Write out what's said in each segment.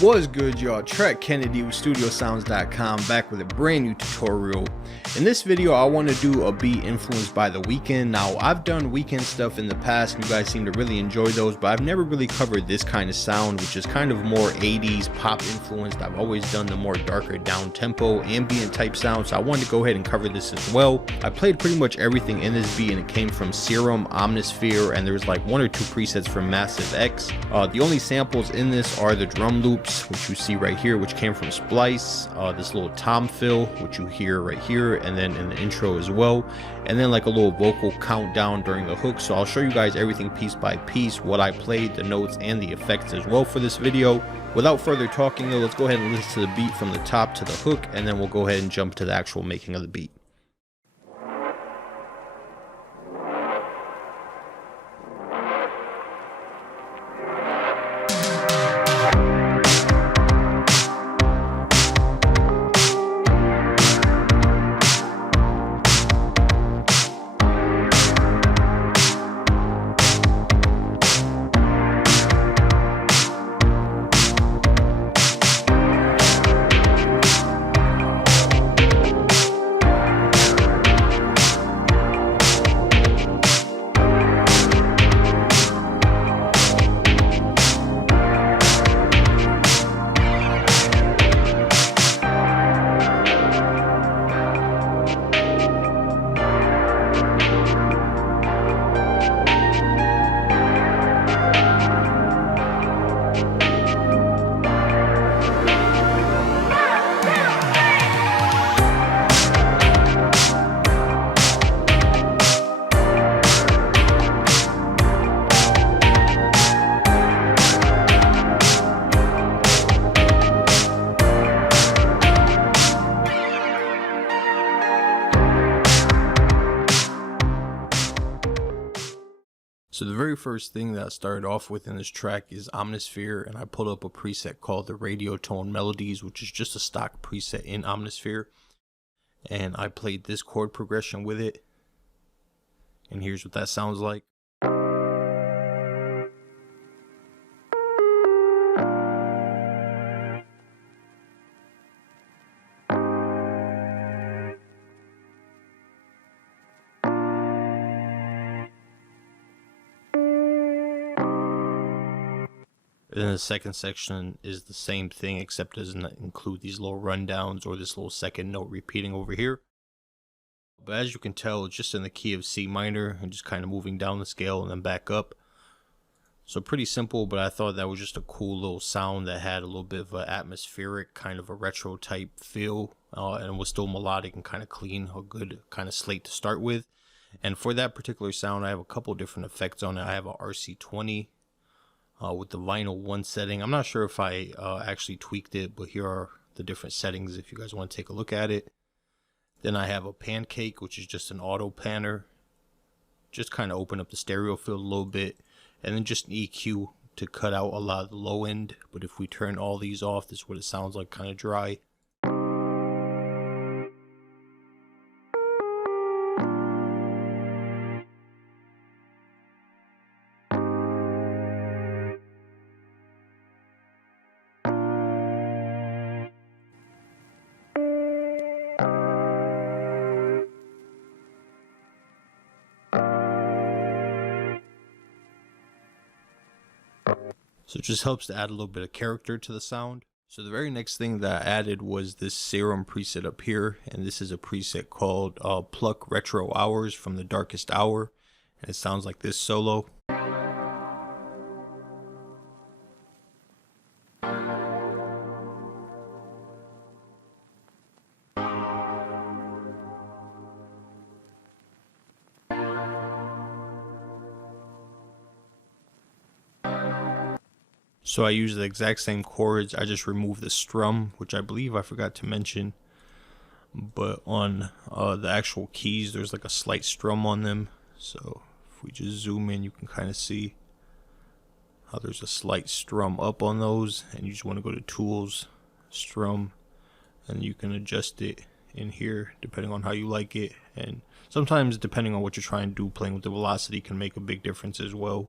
What's good, y'all? Trek Kennedy with StudioSounds.com back with a brand new tutorial. In this video, I want to do a beat influenced by the Weeknd. Now, I've done Weeknd stuff in the past, and you guys seem to really enjoy those, but I've never really covered this kind of sound, which is kind of more 80s pop influenced. I've always done the more darker down tempo, ambient type sound, so I wanted to go ahead and cover this as well. I played pretty much everything in this beat, and it came from Serum, Omnisphere, and there's like one or two presets from Massive X. The only samples in this are the drum loops, which you see right here, which came from Splice, this little tom fill, which you hear right here, and then in the intro as well, and then like a little vocal countdown during the hook. So I'll show you guys everything piece by piece, what I played, the notes and the effects as well for this video. Without further talking though, let's go ahead and listen to the beat from the top to the hook, and then we'll go ahead and jump to the actual making of the beat. So the very first thing that I started off with in this track is Omnisphere, and I pulled up a preset called the Radio Tone Melodies, which is just a stock preset in Omnisphere, and I played this chord progression with it, and here's what that sounds like. And then the second section is the same thing, except it doesn't include these little rundowns or this little second note repeating over here. But as you can tell, it's just in the key of C minor and just kind of moving down the scale and then back up. So pretty simple, but I thought that was just a cool little sound that had a little bit of an atmospheric, kind of a retro type feel, and was still melodic and kind of clean, a good kind of slate to start with. And for that particular sound, I have a couple different effects on it. I have a RC20. With the vinyl 1 setting. I'm not sure if I actually tweaked it, but here are the different settings if you guys want to take a look at it. Then I have a pancake, which is just an auto panner, just kind of open up the stereo field a little bit, and then just an EQ to cut out a lot of the low end. But if we turn all these off, this is what it sounds like, kind of dry. So it just helps to add a little bit of character to the sound. So the very next thing that I added was this Serum preset up here, and this is a preset called Pluck Retro Hours from the Darkest Hour, and it sounds like this solo. So I use the exact same chords, I just removed the strum, which I believe I forgot to mention. But on the actual keys, there's like a slight strum on them. So if we just zoom in, you can kind of see how there's a slight strum up on those. And you just want to go to Tools, Strum, and you can adjust it in here depending on how you like it. And sometimes depending on what you're trying to do, playing with the velocity can make a big difference as well.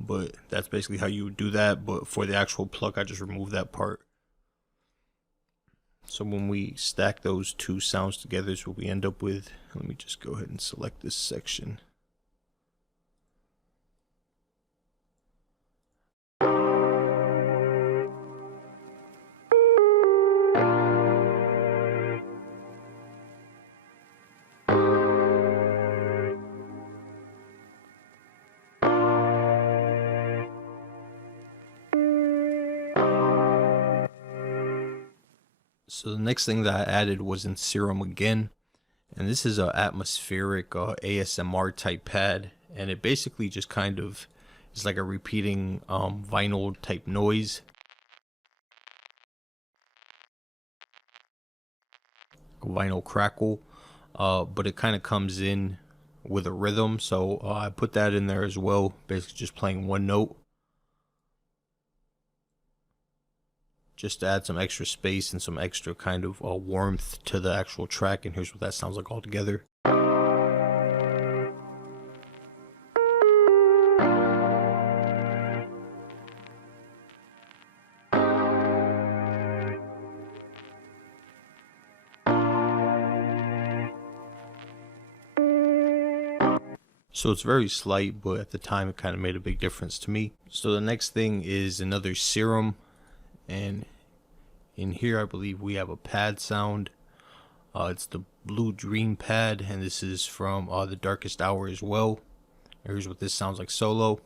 but that's basically how you would do that. But for the actual pluck, I just removed that part. So when we stack those two sounds together is what we end up with. Let me just go ahead and select this section. So the next thing that I added was in Serum again, and this is a atmospheric ASMR type pad, and it basically just kind of is like a repeating vinyl type noise. Vinyl crackle, but it kind of comes in with a rhythm, so I put that in there as well, basically just playing one note. Just to add some extra space and some extra kind of warmth to the actual track, and here's what that sounds like all together. So it's very slight, but at the time it kind of made a big difference to me. So the next thing is another Serum. And in here, I believe we have a pad sound. It's the Blue Dream Pad, and this is from The Darkest Hour as well. Here's what this sounds like solo.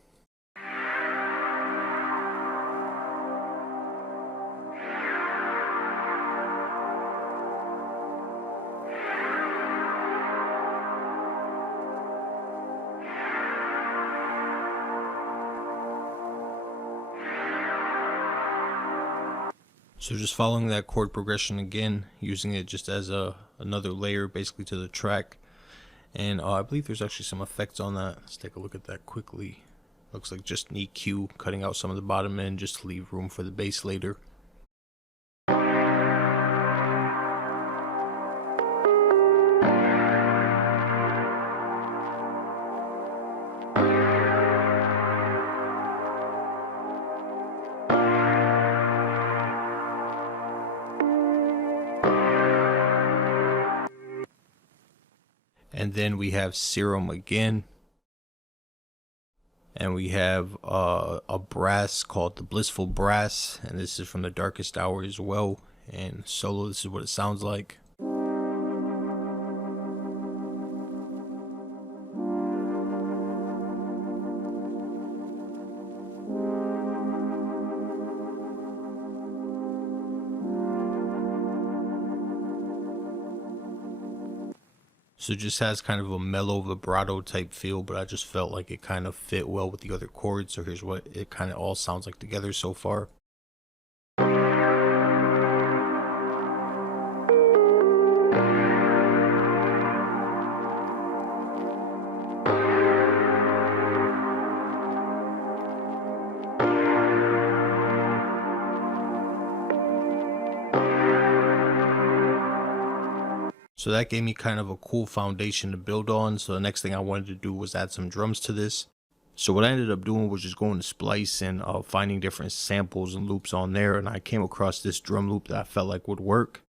So just following that chord progression again, using it just as another layer basically to the track. And I believe there's actually some effects on that. Let's take a look at that quickly. Looks like just an EQ, cutting out some of the bottom end just to leave room for the bass later. And then we have Serum again, and we have a brass called the Blissful Brass, and this is from The Darkest Hour as well. And solo, this is what it sounds like. So it just has kind of a mellow vibrato type feel, but I just felt like it kind of fit well with the other chords. So here's what it kind of all sounds like together so far. So that gave me kind of a cool foundation to build on. So the next thing I wanted to do was add some drums to this. So what I ended up doing was just going to Splice and finding different samples and loops on there. And I came across this drum loop that I felt like would work.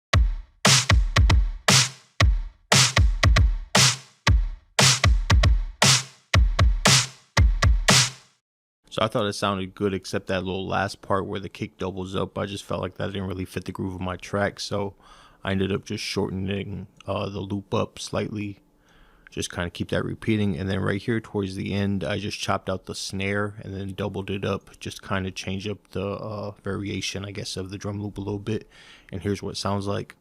So I thought it sounded good, except that little last part where the kick doubles up. I just felt like that didn't really fit the groove of my track. So I ended up just shortening the loop up slightly, just kind of keep that repeating. And then right here towards the end, I just chopped out the snare and then doubled it up, just kind of change up the variation, I guess, of the drum loop a little bit. And here's what it sounds like.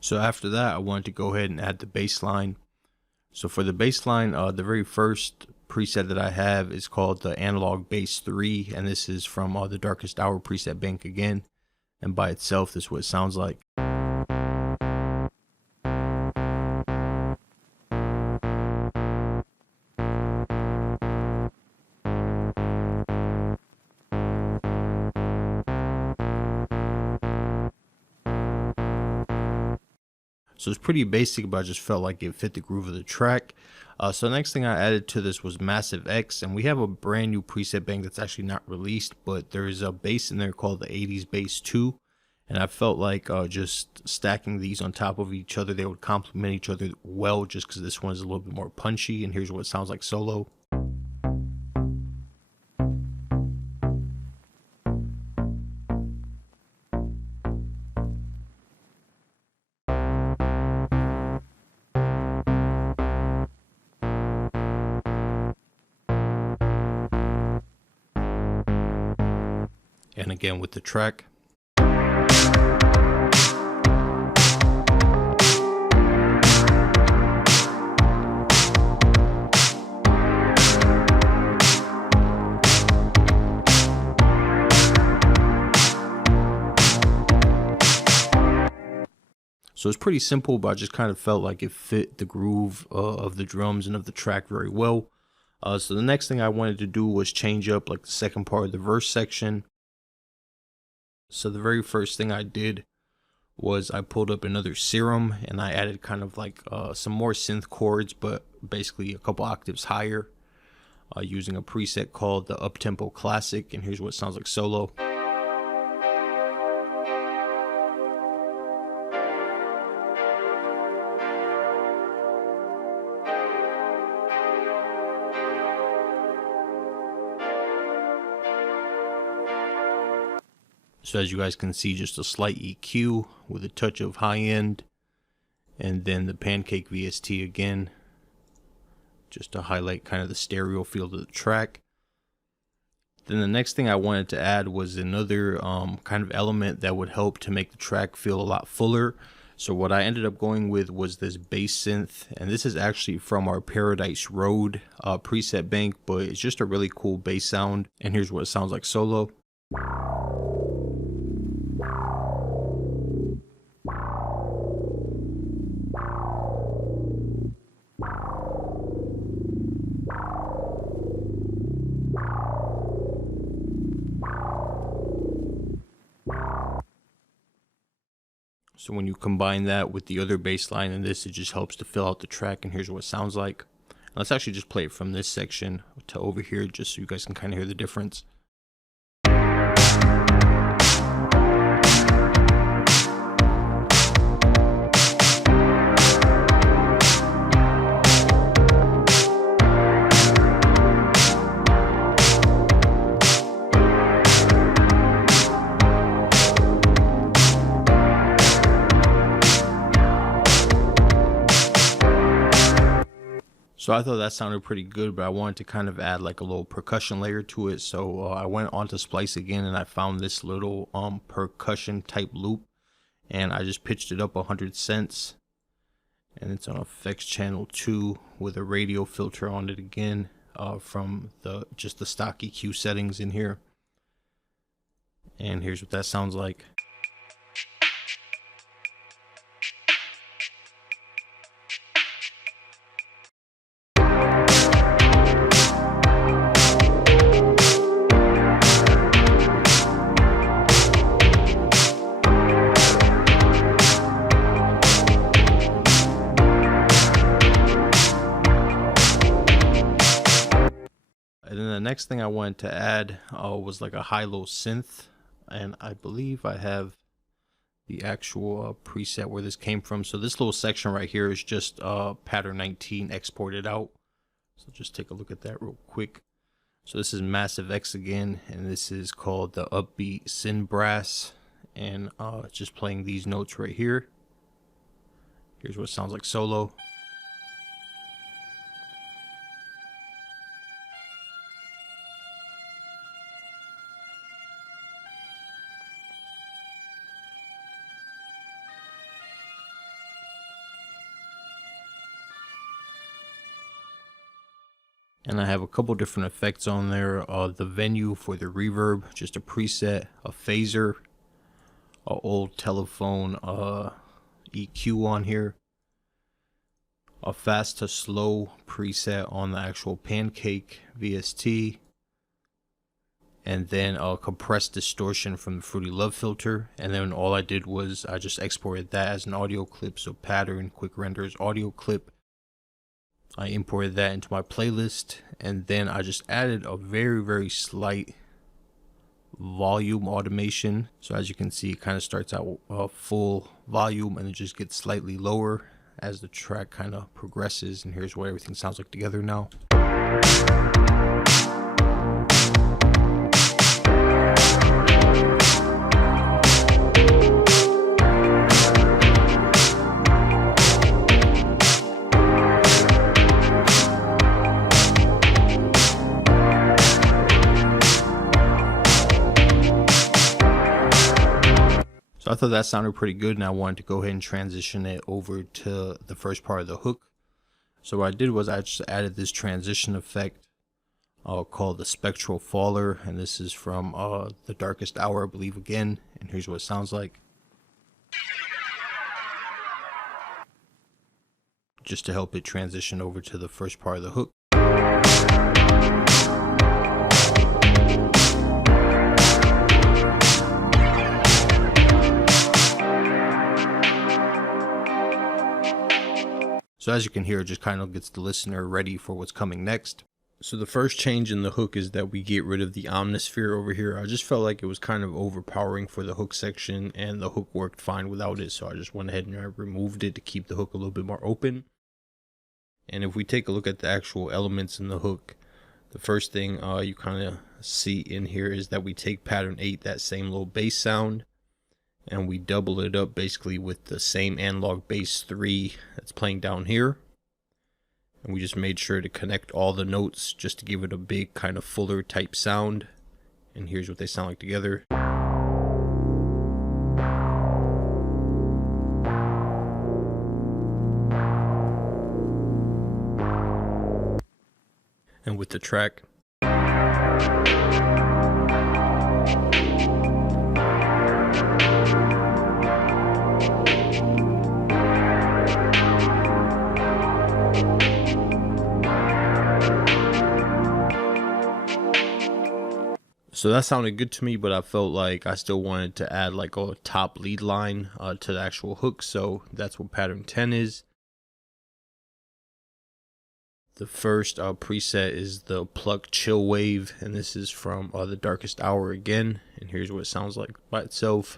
So after that, I wanted to go ahead and add the bass line. So for the bass line, the very first preset that I have is called the Analog Bass 3, and this is from The Darkest Hour preset bank again. And by itself, this is what it sounds like. So it's pretty basic, but I just felt like it fit the groove of the track. So the next thing I added to this was Massive X, and we have a brand new preset bank that's actually not released, but there is a bass in there called the 80s Bass 2. And I felt like just stacking these on top of each other, they would complement each other well, just because this one is a little bit more punchy. And here's what it sounds like solo. And again with the track. So it's pretty simple, but I just kind of felt like it fit the groove of the drums and of the track very well. So the next thing I wanted to do was change up like the second part of the verse section. So the very first thing I did was I pulled up another Serum and I added kind of like some more synth chords, but basically a couple octaves higher, using a preset called the Uptempo Classic. And here's what it sounds like solo. So as you guys can see, just a slight EQ with a touch of high end, and then the pancake VST again, just to highlight kind of the stereo feel of the track. Then the next thing I wanted to add was another kind of element that would help to make the track feel a lot fuller. So what I ended up going with was this bass synth, and this is actually from our Paradise Road preset bank, but it's just a really cool bass sound. And here's what it sounds like solo. So when you combine that with the other bass line in this, it just helps to fill out the track. And here's what it sounds like. Let's actually just play it from this section to over here, just so you guys can kind of hear the difference. So I thought that sounded pretty good, but I wanted to kind of add like a little percussion layer to it. So I went onto Splice again and I found this little percussion type loop, and I just pitched it up 100 cents, and it's on effects channel 2 with a radio filter on it again, from just the stock EQ settings in here. And here's what that sounds like. And then the next thing I wanted to add was like a high-low synth, and I believe I have the actual preset where this came from. So this little section right here is just pattern 19 exported out. So just take a look at that real quick. So this is Massive X again, and this is called the Upbeat Serum Brass, and just playing these notes right here. Here's what it sounds like solo. And I have a couple different effects on there. The venue for the reverb, just a preset, a phaser, a old telephone EQ on here, a fast to slow preset on the actual pancake VST, and then compressed distortion from the Fruity Love filter, and then all I did was I just exported that as an audio clip. So pattern, quick renders, audio clip. I imported that into my playlist, and then I just added a very slight volume automation. So as you can see, it kind of starts out full volume and it just gets slightly lower as the track kind of progresses, and here's what everything sounds like together now. So I thought that sounded pretty good, and I wanted to go ahead and transition it over to the first part of the hook. So what I did was I just added this transition effect called the Spectral Faller, and this is from The Darkest Hour, I believe, again, and here's what it sounds like. Just to help it transition over to the first part of the hook. So as you can hear, it just kind of gets the listener ready for what's coming next. So the first change in the hook is that we get rid of the Omnisphere over here. I just felt like it was kind of overpowering for the hook section, and the hook worked fine without it. So I just went ahead and I removed it to keep the hook a little bit more open. And if we take a look at the actual elements in the hook, the first thing you kind of see in here is that we take pattern 8, that same little bass sound, and we double it up basically with the same analog bass 3 that's playing down here. And we just made sure to connect all the notes just to give it a big kind of fuller type sound. And here's what they sound like together. And with the track. So that sounded good to me, but I felt like I still wanted to add like a top lead line to the actual hook. So that's what pattern 10 is. The first preset is the Pluck Chill Wave, and this is from The Darkest Hour again. And here's what it sounds like by itself.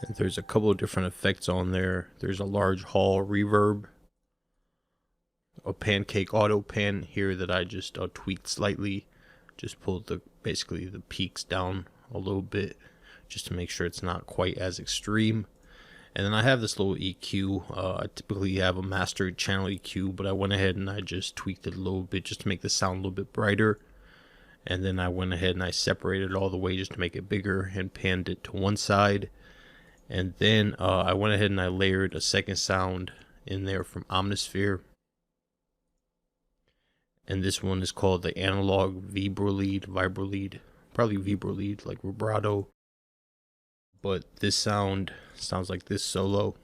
And there's a couple of different effects on there. There's a large hall reverb, a pancake auto pan here that I just tweaked slightly, just pulled basically the peaks down a little bit just to make sure it's not quite as extreme. And then I have this little EQ. I typically have a mastered channel EQ, but I went ahead and I just tweaked it a little bit just to make the sound a little bit brighter. And then I went ahead and I separated it all the way just to make it bigger and panned it to one side. And then I went ahead and I layered a second sound in there from Omnisphere. And this one is called the Analog Vibralead, probably Vibralead, like vibrato. But this sound sounds like this solo.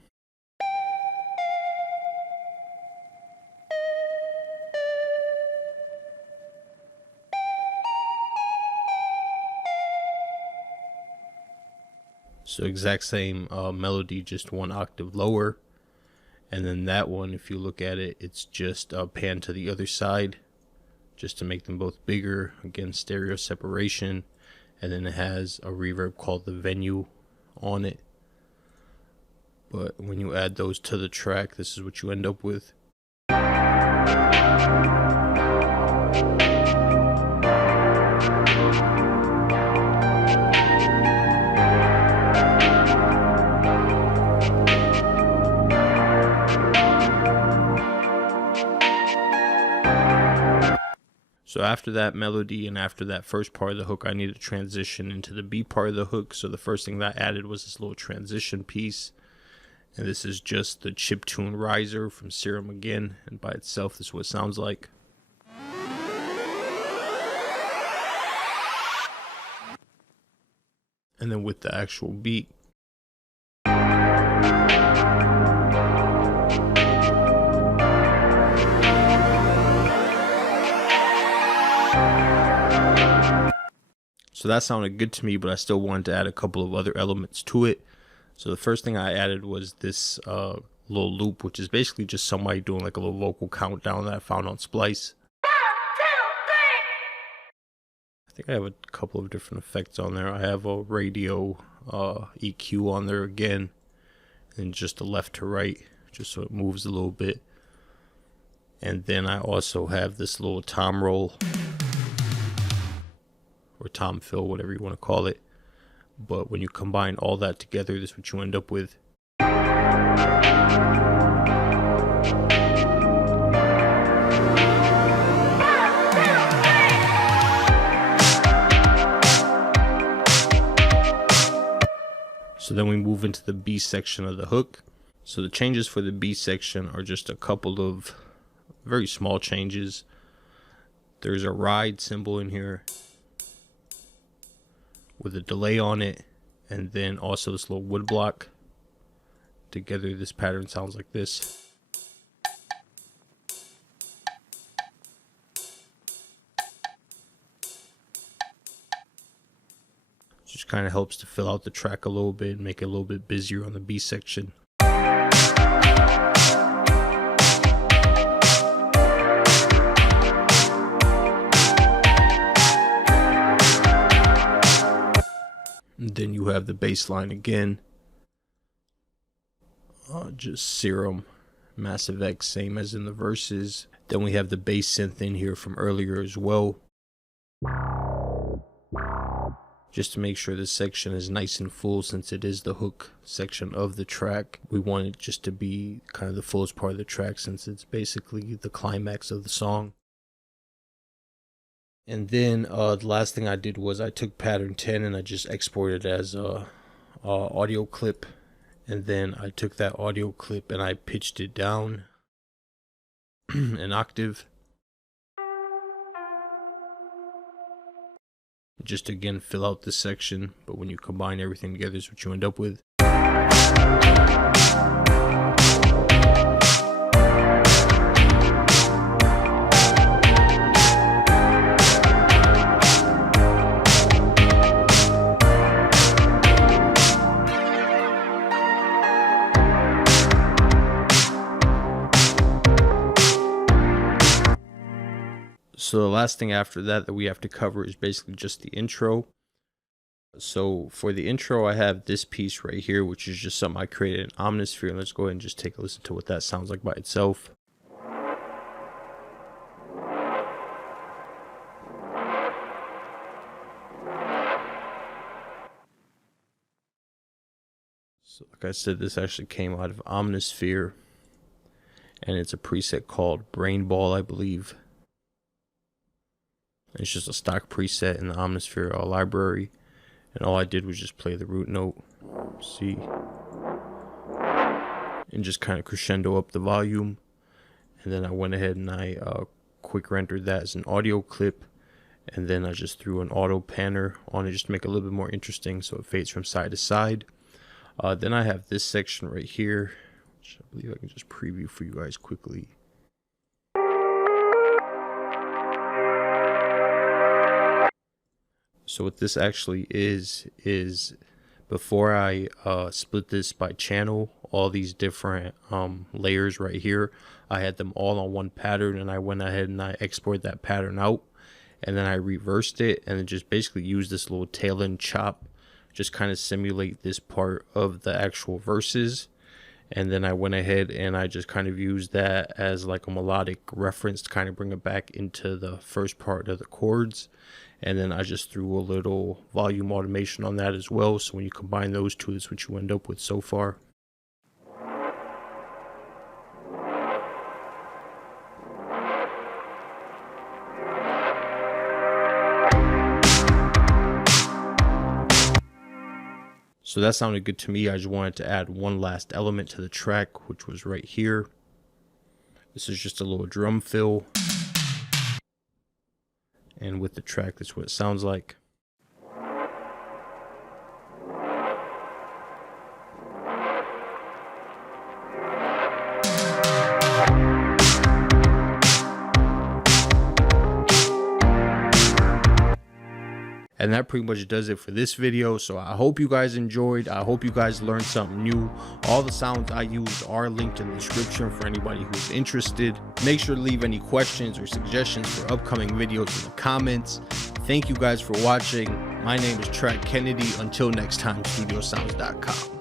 So exact same melody, just one octave lower. And then that one, if you look at it, it's just panned to the other side just to make them both bigger. Again, stereo separation. And then it has a reverb called the Venue on it. But when you add those to the track, this is what you end up with. So after that melody and after that first part of the hook, I needed to transition into the B part of the hook. So the first thing that I added was this little transition piece. And this is just the chiptune riser from Serum again. And by itself, this is what it sounds like. and then with the actual beat. So that sounded good to me, but I still wanted to add a couple of other elements to it. So the first thing I added was this little loop, which is basically just somebody doing like a little vocal countdown that I found on Splice. I think I have a couple of different effects on there. I have a radio EQ on there again, and just the left to right, just so it moves a little bit. And then I also have this little tom roll, or tom fill, whatever you want to call it. But when you combine all that together, this is what you end up with. So then we move into the B section of the hook. So the changes for the B section are just a couple of very small changes. There's a ride cymbal in here with a delay on it, and then also this little wood block. Together this pattern sounds like this. Just kind of helps to fill out the track a little bit and make it a little bit busier on the B section. And then you have the bass line again. Just Serum Massive X, same as in the verses. Then we have the bass synth in here from earlier as well. Just to make sure this section is nice and full, since it is the hook section of the track. We want it just to be kind of the fullest part of the track, since it's basically the climax of the song. And then the last thing I did was I took pattern 10 and I just exported it as a audio clip. And then I took that audio clip and I pitched it down an octave. Just to again fill out this section, but when you combine everything together is what you end up with. So the last thing after that we have to cover is basically just the intro. So for the intro, I have this piece right here, which is just something I created in Omnisphere. Let's go ahead and just take a listen to what that sounds like by itself. So like I said, this actually came out of Omnisphere, and it's a preset called Brain Ball, I believe. It's just a stock preset in the Omnisphere library, and all I did was just play the root note, C, and just kind of crescendo up the volume. And then I went ahead and I quick rendered that as an audio clip, and then I just threw an auto panner on it just to make it a little bit more interesting, so it fades from side to side. Then I have this section right here, which I believe I can just preview for you guys quickly. So what this actually is before I split this by channel, all these different layers right here, I had them all on one pattern, and I went ahead and I exported that pattern out, and then I reversed it and then just basically used this little tail end chop, just kind of simulate this part of the actual verses. And then I went ahead and I just kind of used that as like a melodic reference to kind of bring it back into the first part of the chords. And then I just threw a little volume automation on that as well. So when you combine those two, that's what you end up with so far. So that sounded good to me. I just wanted to add one last element to the track, which was right here. This is just a little drum fill. And with the track, that's what it sounds like. And that pretty much does it for this video. So I hope you guys enjoyed. I hope you guys learned something new. All the sounds I used are linked in the description for anybody who's interested. Make sure to leave any questions or suggestions for upcoming videos in the comments. Thank you guys for watching. My name is Track Kennedy. Until next time, studiosounds.com.